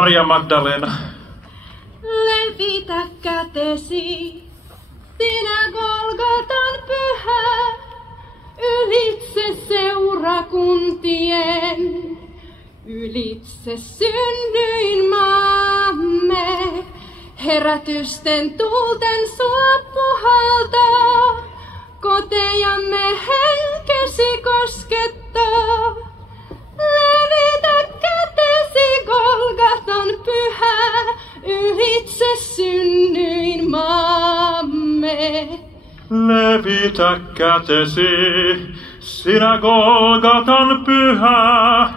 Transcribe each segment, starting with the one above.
Maria Magdalena. Levitä kätesi, sinä Golgatan pyhä, ylitse seurakuntien, ylitse synnyinmaamme. Herätysten tuulten sua puhaltaa, kotejamme henkesi koskettaa. Levitä kätesi Golgatan pyhä, ylitse synnyinmaamme. Levitä kätesi, sinä Golgatan pyhä,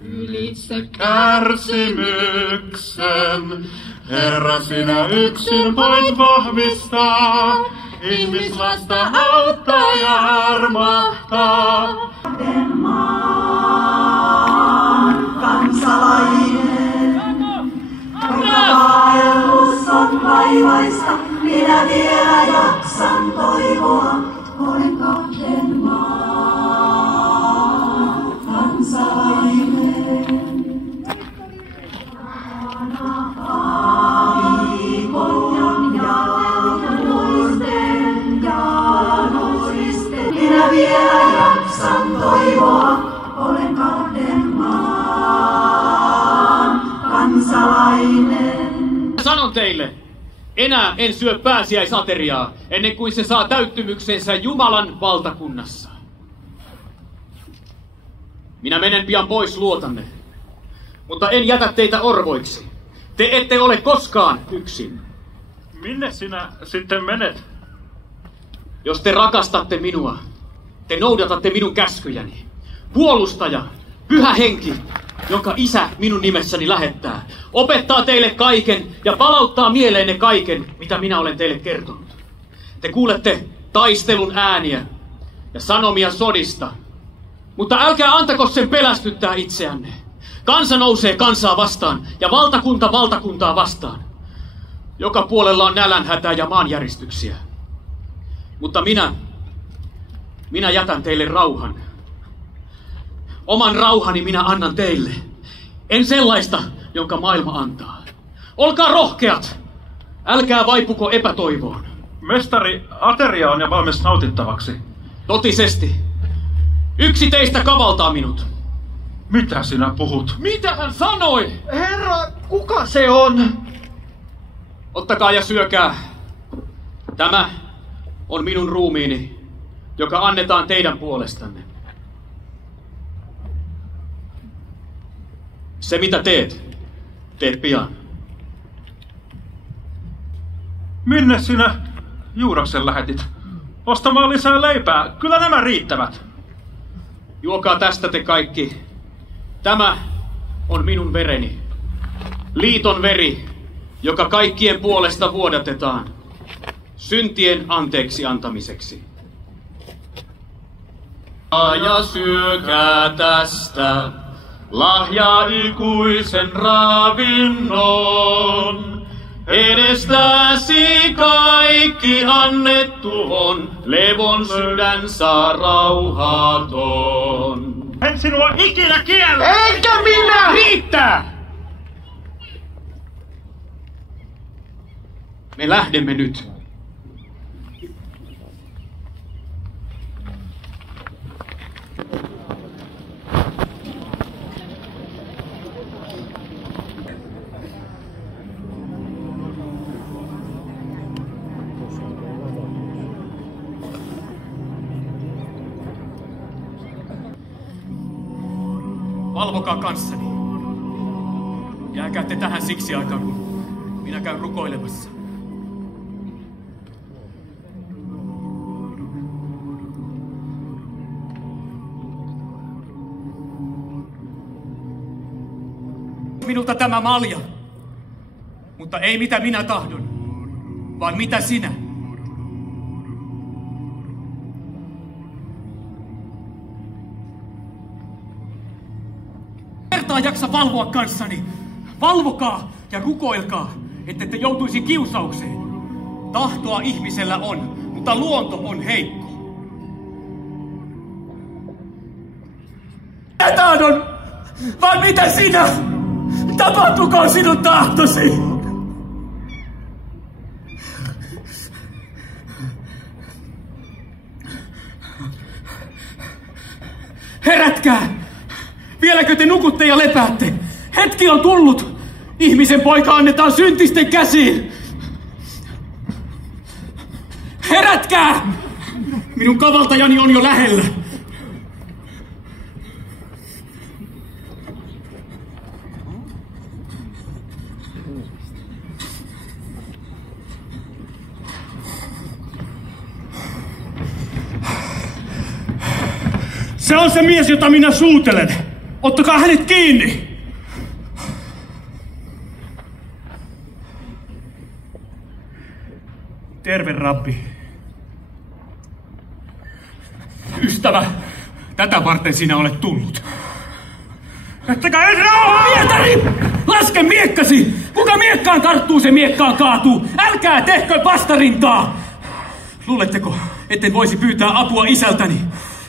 ylitse kärsimyksen. Herra, sinä yksin voit vahvistaa, ihmislasta auttaa ja armahtaa. Maan kansalainen, vaellus on vaivaista, minä vielä jaksan toivoa, olen kahden maan kansalainen. Minä vielä jaksan toivoa, olen kahden maan kansalainen. Sanon teille, enää en syö pääsiäisateriaa, ennen kuin se saa täyttymyksensä Jumalan valtakunnassa. Minä menen pian pois luotanne, mutta en jätä teitä orvoiksi. Te ette ole koskaan yksin. Minne sinä sitten menet? Jos te rakastatte minua, te noudatatte minun käskyjäni. Puolustaja, Pyhä Henki, jonka Isä minun nimessäni lähettää, opettaa teille kaiken ja palauttaa mieleenne kaiken, mitä minä olen teille kertonut. Te kuulette taistelun ääniä ja sanomia sodista, mutta älkää antako sen pelästyttää itseänne. Kansa nousee kansaa vastaan ja valtakunta valtakuntaa vastaan. Joka puolella on nälänhätää ja maanjäristyksiä. Mutta minä jätän teille rauhan. Oman rauhani minä annan teille. En sellaista, jonka maailma antaa. Olkaa rohkeat! Älkää vaipuko epätoivoon. Mestari, ateria on jo valmis nautittavaksi. Totisesti. Yksi teistä kavaltaa minut. Mitä sinä puhut? Mitä hän sanoi? Herra, kuka se on? Ottakaa ja syökää. Tämä on minun ruumiini, joka annetaan teidän puolestanne. Se mitä teet pian. Minne sinä Juudaksen lähetit? Ostamaan lisää leipää. Kyllä nämä riittävät. Juokaa tästä te kaikki. Tämä on minun vereni. Liiton veri, joka kaikkien puolesta vuodatetaan. Syntien anteeksi antamiseksi. Ja syökää tästä lahjaa ikuisen ravinnon. Edestäsi kaikki annettu on, levon sydän saa rauhaton. En sinua ikinä kiellä! Eikä minä! Riittää! Me lähdemme nyt. Valvokaa kanssani. Jääkäätte tähän siksi aikaa, kun minä käyn rukoilemassa. Minulta tämä malja, mutta ei mitä minä tahdon, vaan mitä sinä. Jaksa valvoa kanssani. Valvokaa ja rukoilkaa, ettette joutuisi kiusaukseen. Tahtoa ihmisellä on, mutta luonto on heikko. Minä tahdon, vaan mitä sinä? Tapahtukoon sinun tahtosi! Herätkää! Vieläkö te nukutte ja lepäätte? Hetki on tullut! Ihmisen poika annetaan syntisten käsiin! Herätkää! Minun kavaltajani on jo lähellä! Se on se mies, jota minä suutelen. Ottakaa hänet kiinni. Terve, rabbi. Ystävä, tätä varten sinä olet tullut. Jättäkää ensin rauhaa! Pietari! Laske miekkasi! Kuka miekkaan tarttuu, se miekkaan kaatuu! Älkää tehkö vastarintaa! Luuletteko, etten voisi pyytää apua isältäni?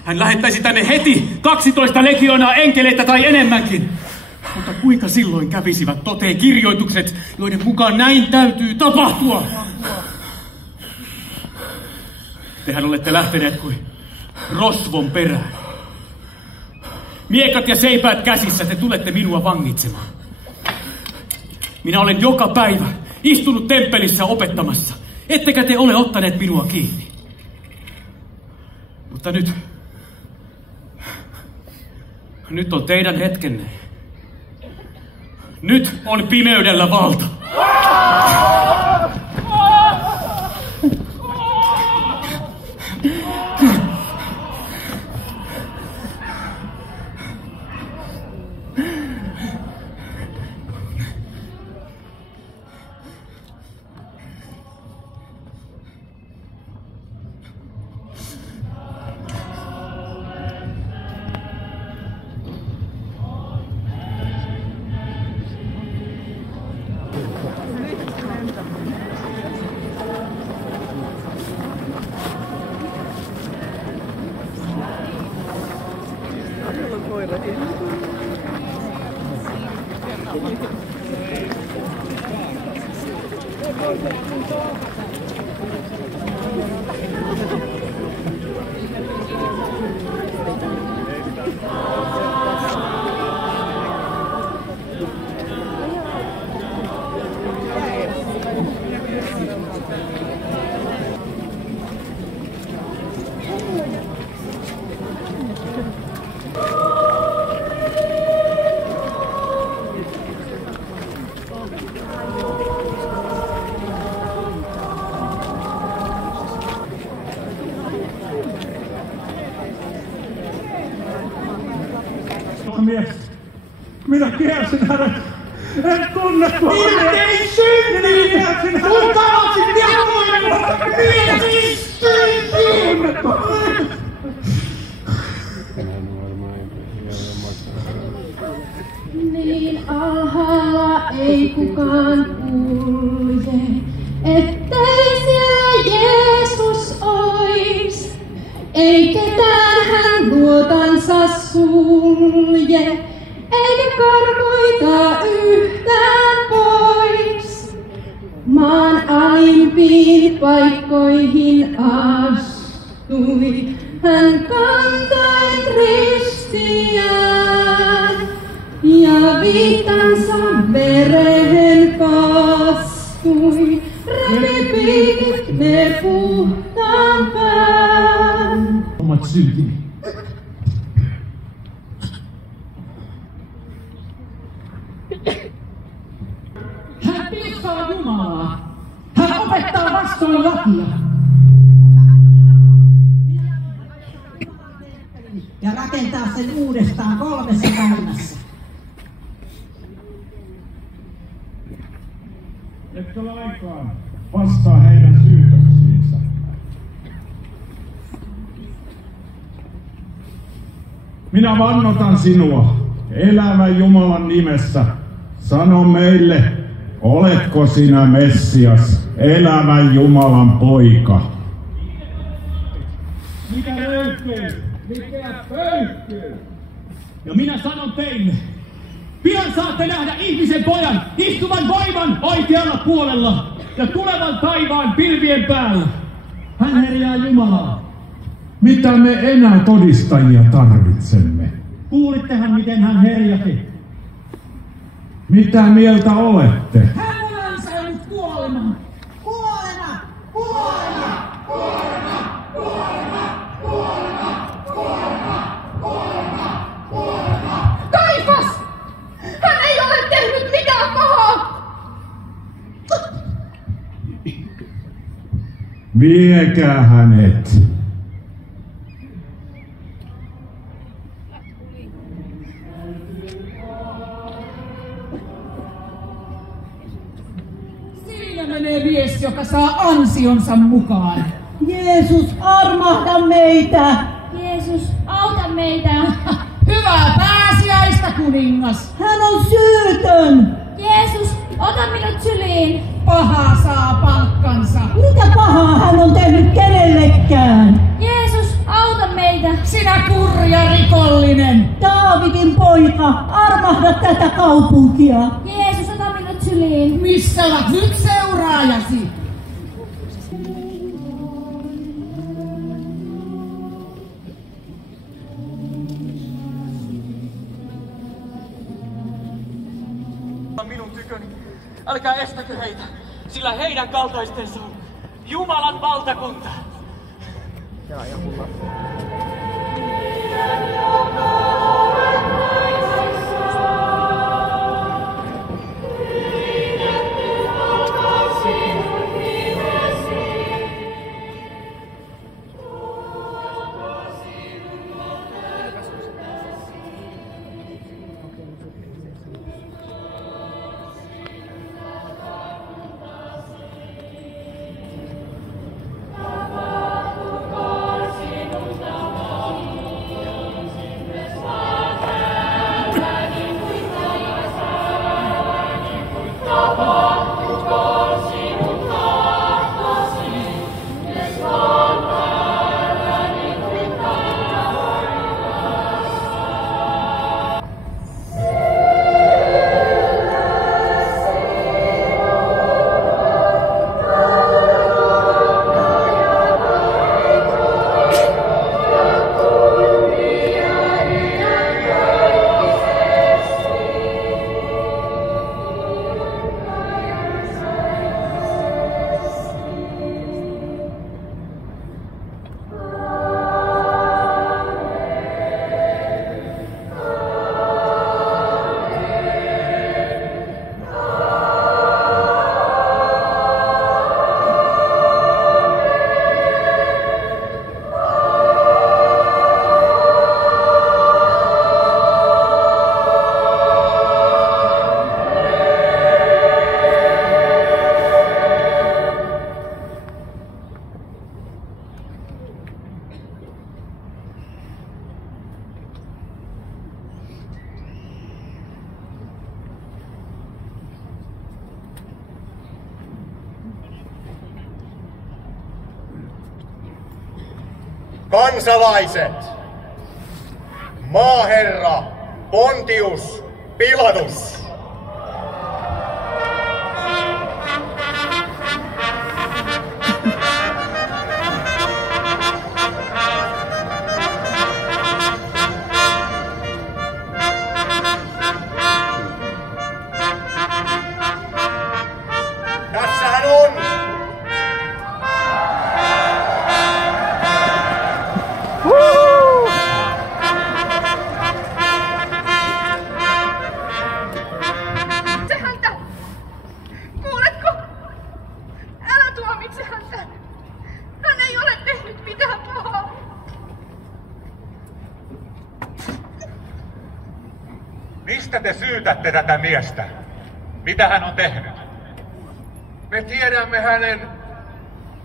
Hän lähettäisi tänne heti 12 legioonaa enkeleitä tai enemmänkin. Mutta kuinka silloin kävisivät toteen kirjoitukset, joiden mukaan näin täytyy tapahtua? Tehän olette lähteneet kuin rosvon perään. Miekat ja seipäät käsissä te tulette minua vangitsemaan. Minä olen joka päivä istunut temppelissä opettamassa, ettekä te ole ottaneet minua kiinni. Mutta nyt on teidän hetkenne. Nyt on pimeydellä valta. Mies, minä kiersin hänet. En tunne tuolla. Minä tein synnin! Kun tavatsit vihollinen! Minä tein synnin! Niin alhaalla ei kukaan kulje, ettei siellä Jeesus ois. Ei ketään hän luotansa sulje, eikä karkoita yhtään pois. Maan alimpiin paikkoihin astui, hän kantain ristiään. Ja viittansa vereen kastui, repi ne puhtaan pään. Omat syntini. Hän pilkkaa Jumalaa. Hän opettaa vastoin lakia. Ja rakentaa sen uudestaan 3 päivässä. Etkä lainkaan vastaa heidän syytöksiinsä. Minä vannotan sinua elävän Jumalan nimessä. Sano meille, oletko sinä Messias, elävän Jumalan poika? Mikä löytyy? Mikä pöyhkyy? Ja minä sanon teille, Pian saatte nähdä ihmisen pojan istuvan voiman oikealla puolella ja tulevan taivaan pilvien päällä. Hän herjaa Jumalaa. Mitä me enää todistajia tarvitsemme? Kuulittehan, miten hän herjasi? Mitä mieltä olette? Hän on ansainnut kuoleman. Kuolema! Kuolema! Kuolema! Kuolema! Kuolema! Kuolema! Kuolema! Kuolema! Kaifas! Hän ei ole tehnyt mitään pahaa! Viekää hänet. Siinä menee mies, joka saa ansionsa mukaan. Jeesus, armahda meitä! Jeesus, auta meitä! Hyvää pääsiäistä, kuningas! Hän on syytön! Jeesus, ota minut syliin! Paha saa palkkansa. Mitä pahaa hän on tehnyt kenellekään? Jeesus, auta meitä! Sinä kurja rikollinen. Daavidin poika, armahda tätä kaupunkia! Jeesus, ota minut syliin! Missä ovat nyt seuraajasi? Minun tyköni. Älkää estäkö heitä, sillä heidän kaltaistensa on Jumalan valtakunta. Kansalaiset, maaherra Pontius Pilatus. Tässähän on. Se häntä! Kuuletko? Älä tuomitse häntä! Hän ei ole tehnyt mitään pahaa! Mistä te syytätte tätä miestä? Mitä hän on tehnyt? Me tiedämme hänen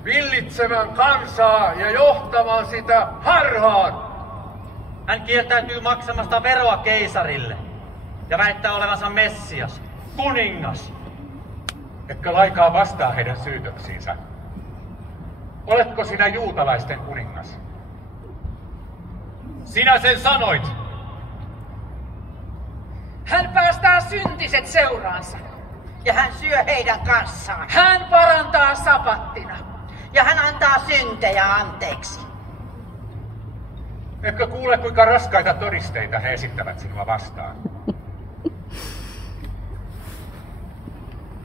villitsevän kansaa ja johtavan sitä harhaan. Hän kieltäytyy maksamasta veroa keisarille ja väittää olevansa Messias, kuningas. Etkö laikaa vastaa heidän syytöksiinsä? Oletko sinä juutalaisten kuningas? Sinä sen sanoit. Hän päästää syntiset seuraansa. Ja hän syö heidän kanssaan. Hän parantaa sapattina. Ja hän antaa syntejä anteeksi. Etkö kuule, kuinka raskaita todisteita he esittävät sinua vastaan?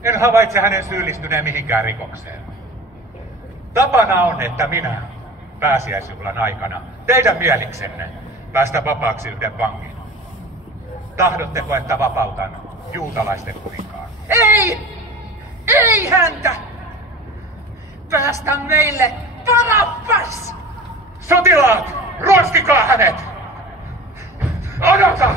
En havaitse hänen syyllistyneen mihinkään rikokseen. Tapana on, että minä pääsiäisjuhlan aikana teidän mieliksenne päästä vapaaksi yhden vangin. Tahdotteko, että vapautan juutalaisten kuninkaan? Ei! Ei häntä! Päästä meille Barabbas! Sotilaat! Ruoskikaa hänet! Odota!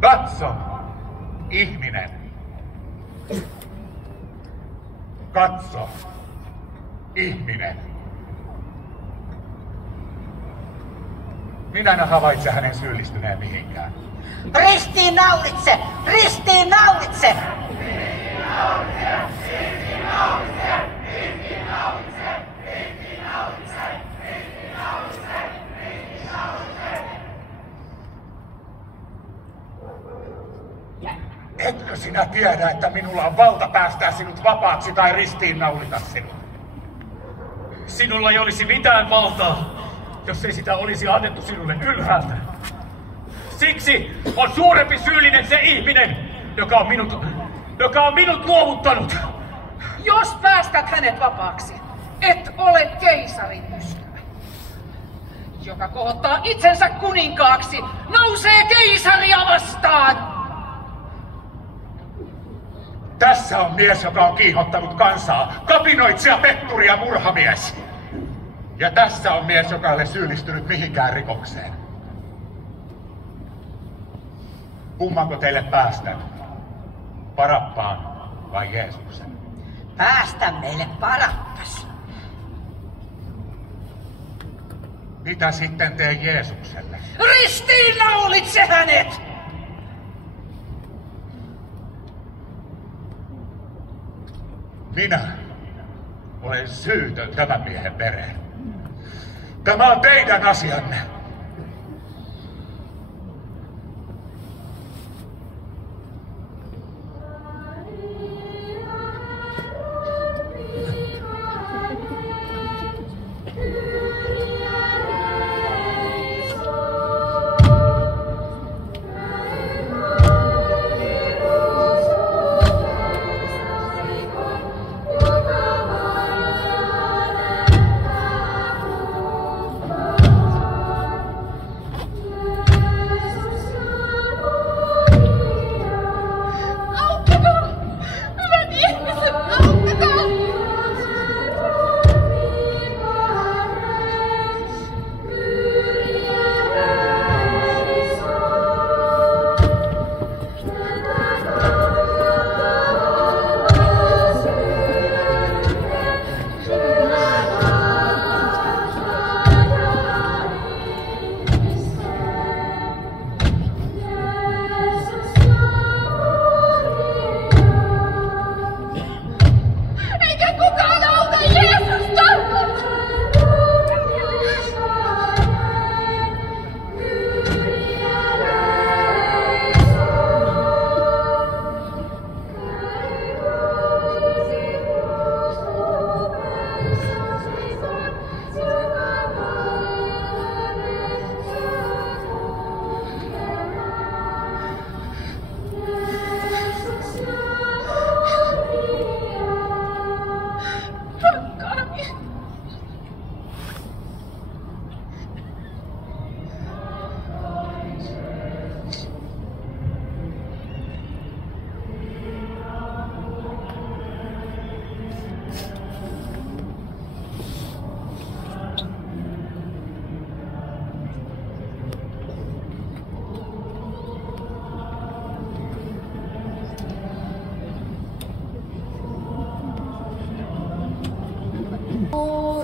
Katso, ihminen. Katso, ihminen. Minä en havaitse hänen syyllistyneen mihinkään. Ristiin naulitse! Ristiin naulitse! Etkö sinä tiedä, että minulla on valta päästää sinut vapaaksi tai ristiinnaulita sinut? Sinulla ei olisi mitään valtaa, jos ei sitä olisi annettu sinulle ylhäältä. Siksi on suurempi syyllinen se ihminen, joka on minut luovuttanut. Jos päästät hänet vapaaksi, et ole keisarin ystävä. Joka kohottaa itsensä kuninkaaksi, nousee keisaria vastaan. Tässä on mies, joka on kiihottanut kansaa, kapinoitsija, petturi ja murhamies. Ja tässä on mies, joka ei ole syyllistynyt mihinkään rikokseen. Kummanko teille päästän? Barabbaan vai Jeesuksen? Päästä meille Barabbas. Mitä sitten tee Jeesukselle? Ristiinnaulitse hänet! Minä olen syytön tämän miehen vereen. Tämä on teidän asianne.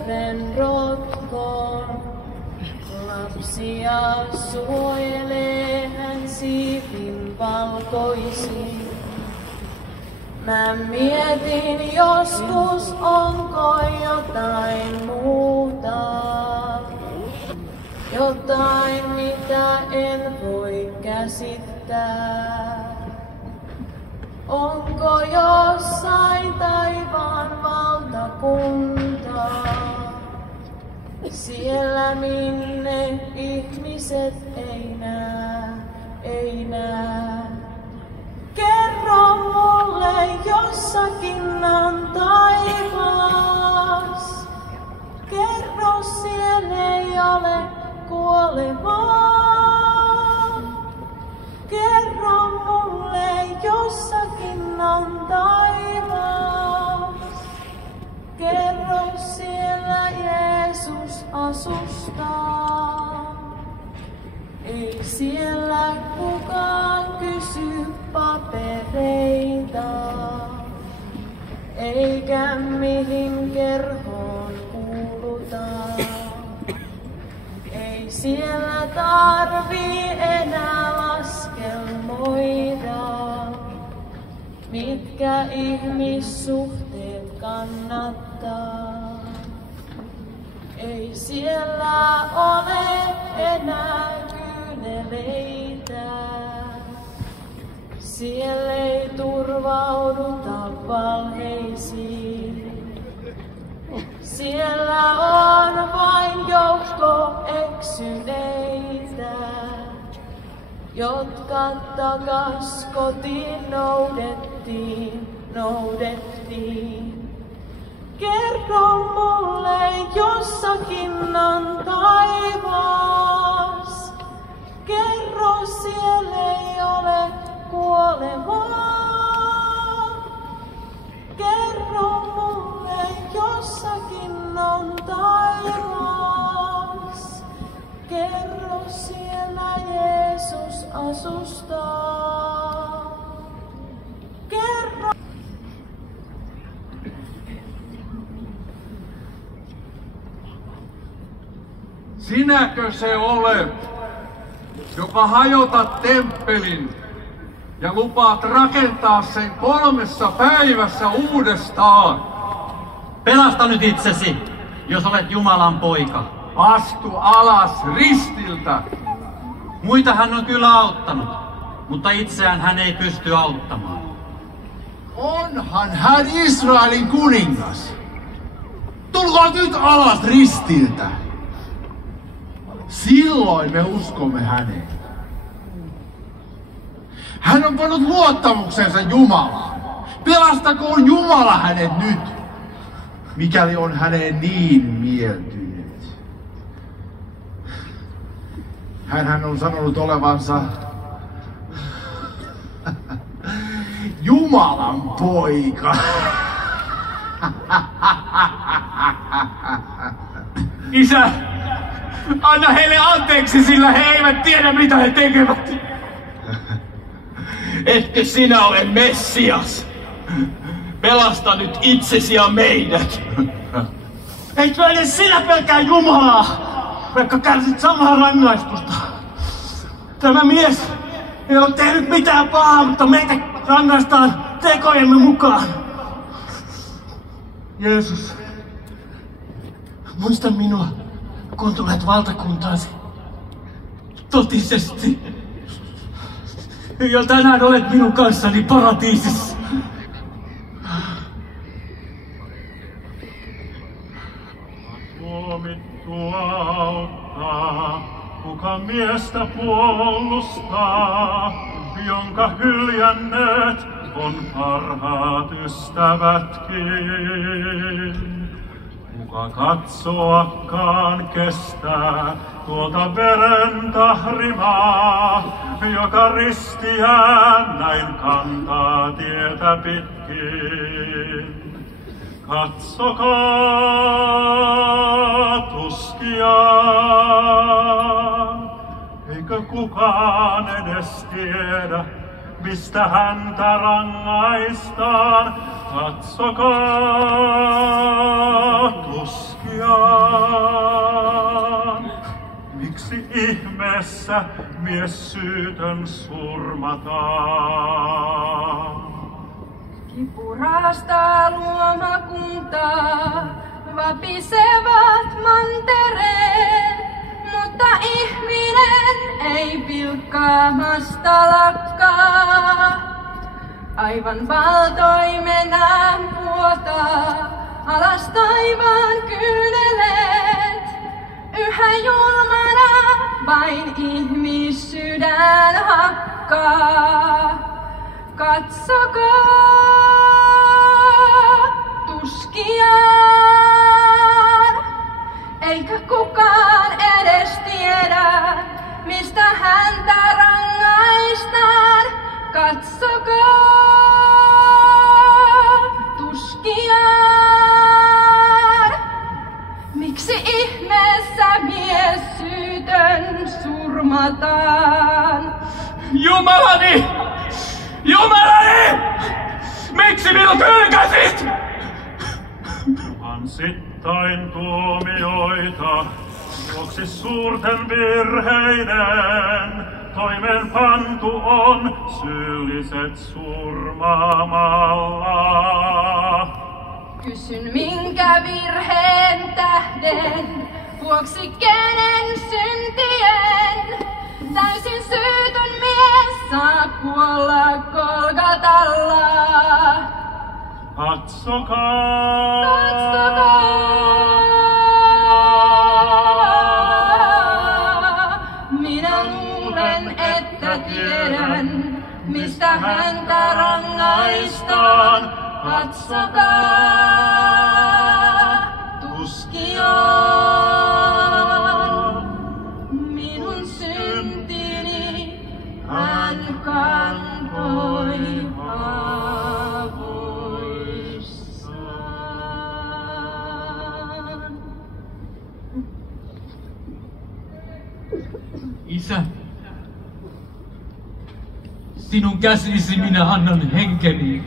Suuren rotkoon lapsia suojelee hän siipin valkoisin. Mä mietin joskus, onko jotain muuta. Jotain, mitä en voi käsittää. Onko jossain taivaan valtakunta? Siellä minne ihmiset ei näe. Kerro mulle, jossakin on taivas. Kerro, siellä ei ole kuolemaa. Kerro mulle, jossakin on taivas. Kerro, siellä Jeesus asustaa. Ei siellä kukaan kysy papereita, eikä mihin kerhoon kuuluta. Ei siellä tarvii enää laskelmoida, mitkä ihmissuhteet kannattaa. Ei siellä ole enää kyyneleitä. Siellä ei turvauduta valheisiin. Siellä on vain joukko eksyneitä, jotka takas kotiin noudettiin. Kerro mulle, jossakin on taivas. Kerro, siellä ei ole kuolemaa. Kerro mulle, jossakin on taivas. Kerro, siellä Jeesus asustaa. Kerro. Sinäkö se olet, joka hajotat temppelin ja lupaat rakentaa sen 3 päivässä uudestaan? Pelasta nyt itsesi, jos olet Jumalan poika. Astu alas ristiltä. Muita hän on kyllä auttanut, mutta itseään hän ei pysty auttamaan. Onhan hän Israelin kuningas. Tulkoon nyt alas ristiltä. Silloin me uskomme häneen. Hän on pannut luottamuksensa Jumalaan. Pelastakoon Jumala hänet nyt, mikäli on häneen niin mieltynyt. Hänhän on sanonut olevansa Jumalan poika. Isä, anna heille anteeksi, sillä he eivät tiedä, mitä he tekevät. Etkö sinä ole Messias? Pelasta nyt itsesi ja meidät. Eikö edes sinä pelkää Jumalaa, vaikka kärsit samaa rangaistusta? Tämä mies ei ole tehnyt mitään pahaa, mutta meitä rangaistaan tekojemme mukaan. Jeesus, muista minua, kun tulet valtakuntaasi. Totisesti. Ja tänään olet minun kanssani paratiisissa. Tuomittu auttaa, kuka miestä puolustaa, jonka hyljänneet on parhaat ystävätkin. Kuka katsoakaan kestää tuota veren tahrimaa, joka ristiään näin kantaa tietä pitkin. Katsokaa tuskiaan, eikö kukaan edes tiedä, mistä häntä rangaistaan. Katsokaa tuskiaan. Miksi ihmeessä mies syytön surmataan? Kipurasta luomakuntaa vapisevat mantereet, mutta ihminen ei pilkkaamasta lakkaa. Aivan valtoimenaan vuotaa alas taivaan kyyneleet. Yhä julmana vain ihmissydän hakkaa. Katsokaa tuskiaan, eikä kukaan edes tiedä, mistä häntä rangaistaan. Katsokaa tuskiaan, miksi ihmeessä mies syytön surmataan? Jumalani! Jumalani! Miksi minut hylkäsit? Tuhansittain tuomioita vuoksi suurten virheiden toimeenpantu on syylliset surmaamalla. Kysyn minkä virheen tähden, vuoksi kenen syntien, täysin syytön mies saa kuolla Golgatalla. Katsokaa! Minä luulen, että tiedän, mistä häntä rangaistaan. Katsokaa tuskiaan, minun syntini hän kantoi haavoissaan. Isä, sinun käsisi minä annan henkeni.